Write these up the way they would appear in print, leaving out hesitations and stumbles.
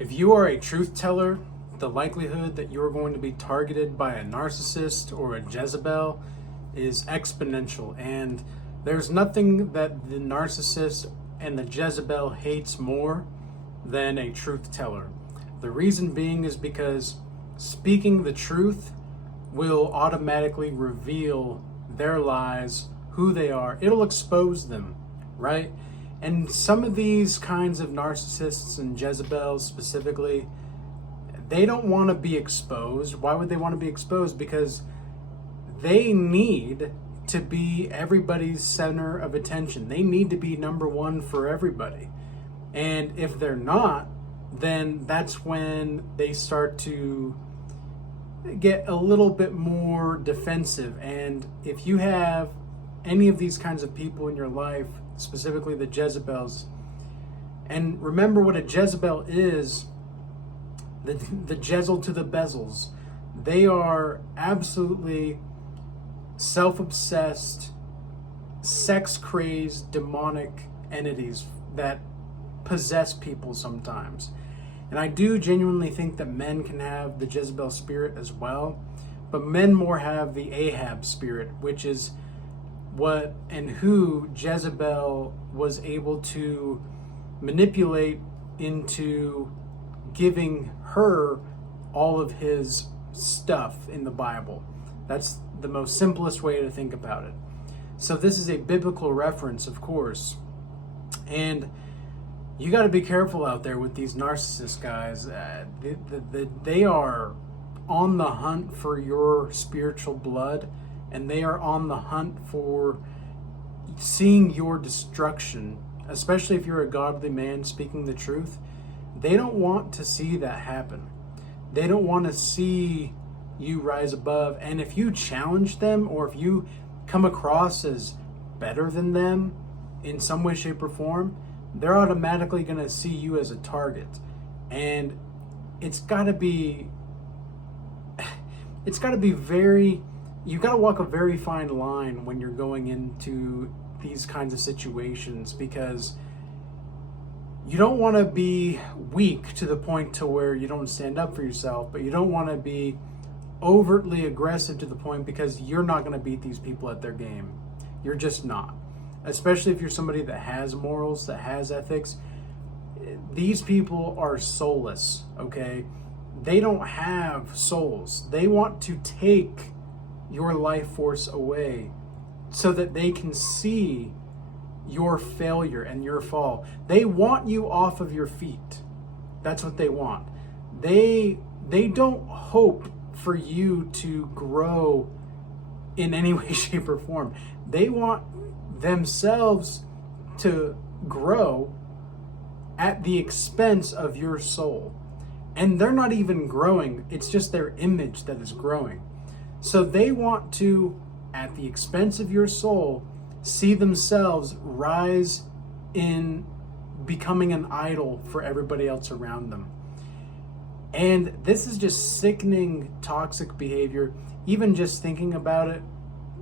If you are a truth teller, the likelihood that you're going to be targeted by a narcissist or a Jezebel is exponential. And there's nothing that the narcissist and the Jezebel hates more than a truth teller. The reason being is because speaking the truth will automatically reveal their lies, who they are. It'll expose them, right? And some of these kinds of narcissists and Jezebels specifically, they don't want to be exposed. Why would they want to be exposed? Because they need to be everybody's center of attention. They need to be number one for everybody. And if they're not, then that's when they start to get a little bit more defensive. And if you have any of these kinds of people in your life, specifically the Jezebels, and remember what a Jezebel is, the Jezel to the bezels, they are absolutely self-obsessed, sex-crazed, demonic entities that possess people sometimes. And I do genuinely think that men can have the Jezebel spirit as well, but men more have the Ahab spirit, which is what and who Jezebel was able to manipulate into giving her all of his stuff in the Bible. That's the most simplest way to think about it. So this is a biblical reference, of course. And you got to be careful out there with these narcissist guys. They are on the hunt for your spiritual blood, and they are on the hunt for seeing your destruction, especially if you're a godly man speaking the truth. They don't want to see that happen. They don't want to see you rise above. And if you challenge them, or if you come across as better than them in some way, shape, or form, they're automatically going to see you as a target. And it's got to be very, you've got to walk a very fine line when you're going into these kinds of situations, because you don't want to be weak to the point to where you don't stand up for yourself, but you don't want to be overtly aggressive to the point because you're not going to beat these people at their game. You're just not. Especially if you're somebody that has morals, that has ethics. These people are soulless, okay? They don't have souls. They want to take your life force away so that they can see your failure and your fall. They want you off of your feet. That's what they want. They don't hope for you to grow in any way, shape, or form. They want themselves to grow at the expense of your soul. And they're not even growing. It's just their image that is growing. So they want to, at the expense of your soul, see themselves rise in becoming an idol for everybody else around them. And this is just sickening, toxic behavior. Even just thinking about it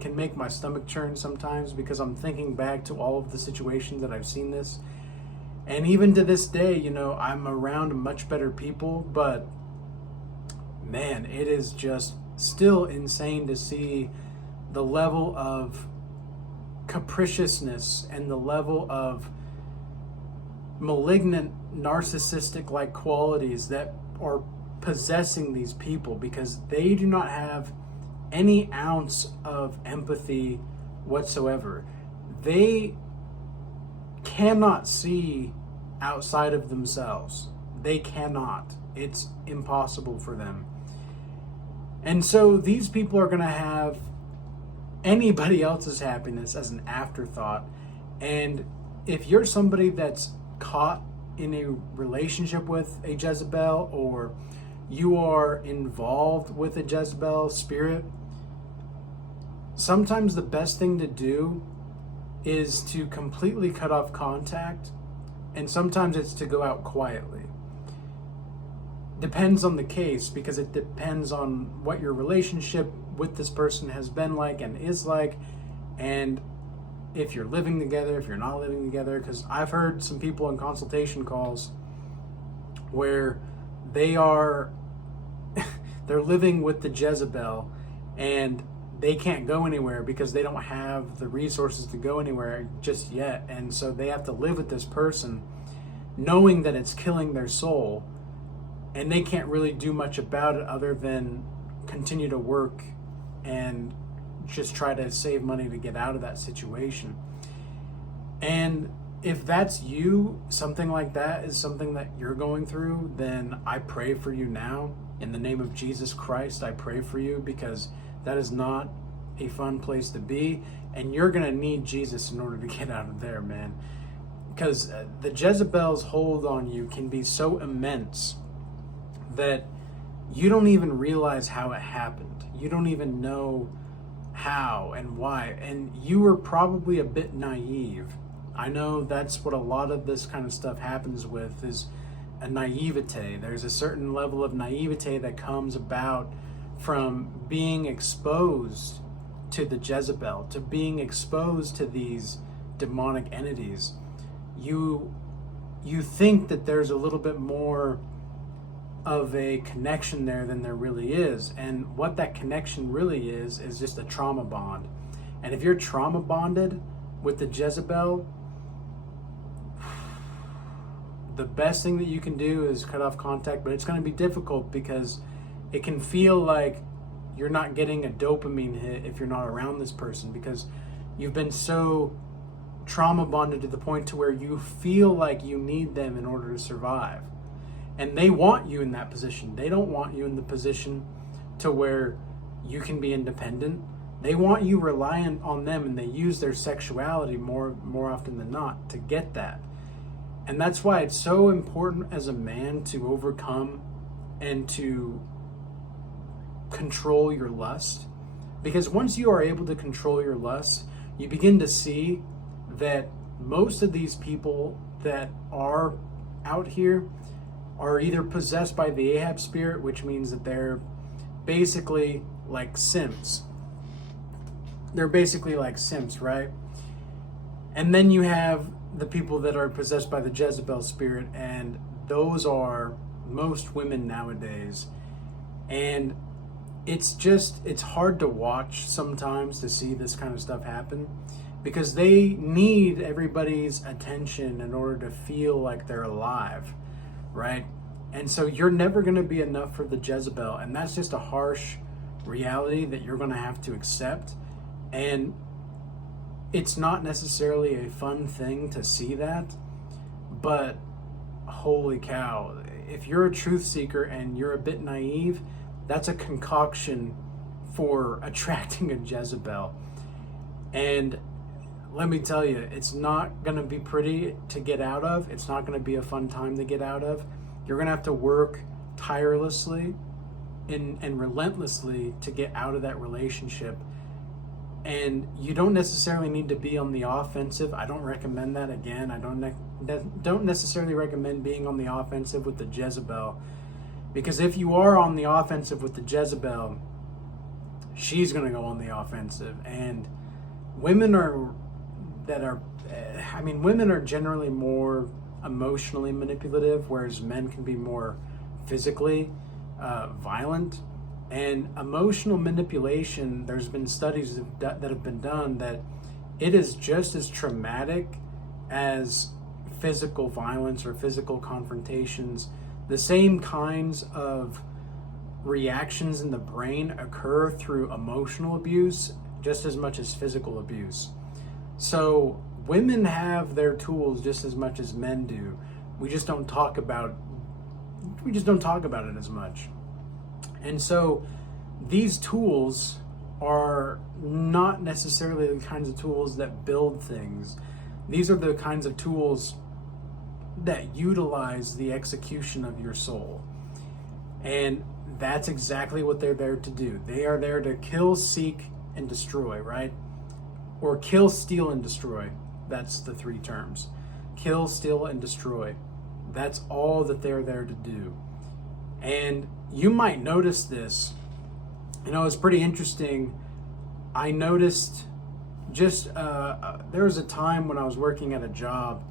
can make my stomach churn sometimes, because I'm thinking back to all of the situations that I've seen this. And even to this day, I'm around much better people, but man, it is just still insane to see the level of capriciousness and the level of malignant, narcissistic-like qualities that are possessing these people, because they do not have any ounce of empathy whatsoever. They cannot see outside of themselves. They cannot. It's impossible for them. And so these people are going to have anybody else's happiness as an afterthought. And if you're somebody that's caught in a relationship with a Jezebel, or you are involved with a Jezebel spirit, sometimes the best thing to do is to completely cut off contact, and sometimes it's to go out quietly. Depends on the case, because it depends on what your relationship with this person has been like and is like, and if you're living together, if you're not living together. Because I've heard some people in consultation calls where they are they're living with the Jezebel, and they can't go anywhere because they don't have the resources to go anywhere just yet. And so they have to live with this person knowing that it's killing their soul, and they can't really do much about it other than continue to work and just try to save money to get out of that situation. And if that's you, something like that is something that you're going through, then I pray for you now. In the name of Jesus Christ, I pray for you, because that is not a fun place to be, and you're going to need Jesus in order to get out of there, man. Because the Jezebel's hold on you can be so immense that you don't even realize how it happened. You don't even know how and why, and you were probably a bit naive. I know that's what a lot of this kind of stuff happens with, is a naivete. There's a certain level of naivete that comes about from being exposed to the Jezebel, to being exposed to these demonic entities. You think that there's a little bit more of a connection there than there really is. And what that connection really is just a trauma bond. And if you're trauma bonded with the Jezebel, the best thing that you can do is cut off contact, but it's going to be difficult because it can feel like you're not getting a dopamine hit if you're not around this person, because you've been so trauma bonded to the point to where you feel like you need them in order to survive. And they want you in that position. They don't want you in the position to where you can be independent. They want you reliant on them, and they use their sexuality more often than not to get that. And that's why it's so important as a man to overcome and to control your lust. Because once you are able to control your lust, you begin to see that most of these people that are out here are either possessed by the Ahab spirit, which means that they're basically like simps. They're basically like simps, right? And then you have the people that are possessed by the Jezebel spirit, and those are most women nowadays. And it's hard to watch sometimes to see this kind of stuff happen, because they need everybody's attention in order to feel like they're alive, right? And so you're never going to be enough for the Jezebel, and that's just a harsh reality that you're going to have to accept. And it's not necessarily a fun thing to see that, but holy cow, if you're a truth seeker and you're a bit naive, that's a concoction for attracting a Jezebel. And let me tell you, it's not going to be pretty to get out of. It's not going to be a fun time to get out of. You're going to have to work tirelessly and relentlessly to get out of that relationship. And you don't necessarily need to be on the offensive. I don't recommend that. Again, I don't necessarily recommend being on the offensive with the Jezebel, because if you are on the offensive with the Jezebel, she's going to go on the offensive. And women are generally more emotionally manipulative, whereas men can be more physically violent. And emotional manipulation, there's been studies that have been done that it is just as traumatic as physical violence or physical confrontations. The same kinds of reactions in the brain occur through emotional abuse just as much as physical abuse. So women have their tools just as much as men do. We just don't talk about it as much. And so these tools are not necessarily the kinds of tools that build things. These are the kinds of tools that utilize the execution of your soul. And that's exactly what they're there to do. They are there to kill, seek, and destroy, right? Or kill, steal, and destroy. That's the three terms. Kill, steal, and destroy. That's all that they're there to do. And you might notice this. It's pretty interesting. I noticed there was a time when I was working at a job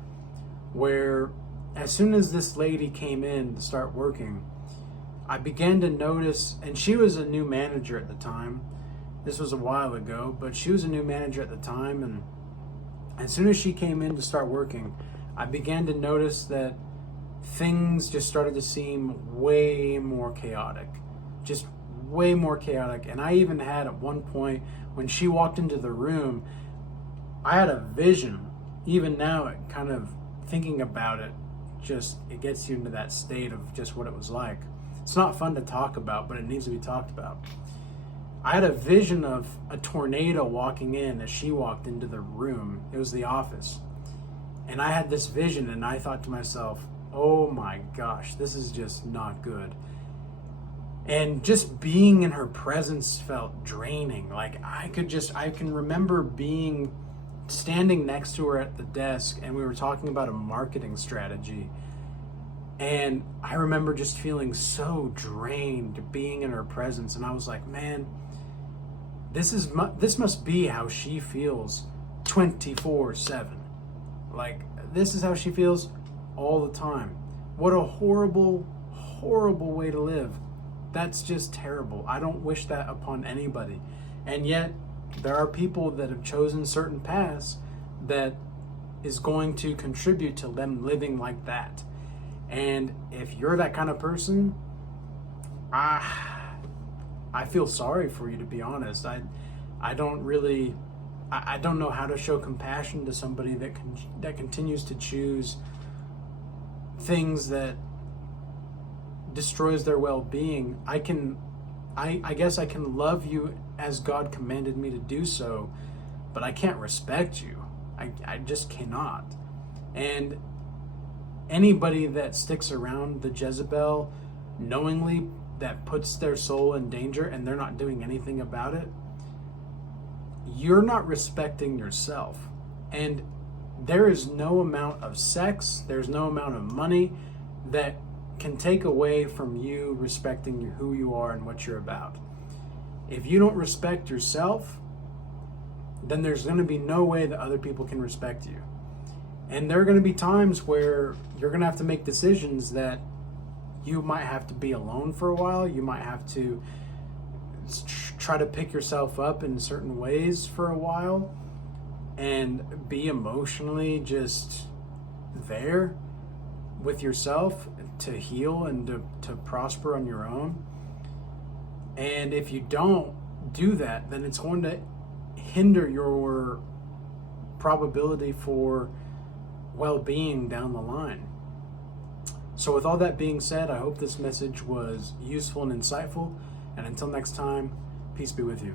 where as soon as this lady came in to start working, I began to notice, and she was a new manager at the time. This was a while ago, but she was a new manager at the time, and as soon as she came in to start working, I began to notice that things just started to seem way more chaotic. Just way more chaotic. And I even had at one point, when she walked into the room, I had a vision. Even now, it kind of thinking about it, just it gets you into that state of just what it was like. It's not fun to talk about, but it needs to be talked about. I had a vision of a tornado walking in as she walked into the room. It was the office. And I had this vision, and I thought to myself, oh my gosh, this is just not good. And just being in her presence felt draining. Like I can remember standing next to her at the desk, and we were talking about a marketing strategy. And I remember just feeling so drained being in her presence. And I was like, man, this must be how she feels 24/7. Like, this is how she feels all the time. What a horrible, horrible way to live. That's just terrible. I don't wish that upon anybody. And yet, there are people that have chosen certain paths that is going to contribute to them living like that. And if you're that kind of person, I feel sorry for you, to be honest. I don't know how to show compassion to somebody that continues to choose things that destroys their well-being. I guess I can love you as God commanded me to do so, but I can't respect you. I just cannot. And anybody that sticks around the Jezebel knowingly, that puts their soul in danger and they're not doing anything about it, you're not respecting yourself. And there is no amount of sex, there's no amount of money that can take away from you respecting who you are and what you're about. If you don't respect yourself, then there's going to be no way that other people can respect you. And there are going to be times where you're going to have to make decisions that you might have to be alone for a while. You might have to try to pick yourself up in certain ways for a while and be emotionally just there with yourself to heal and to prosper on your own. And if you don't do that, then it's going to hinder your probability for well-being down the line. So with all that being said, I hope this message was useful and insightful. And until next time, peace be with you.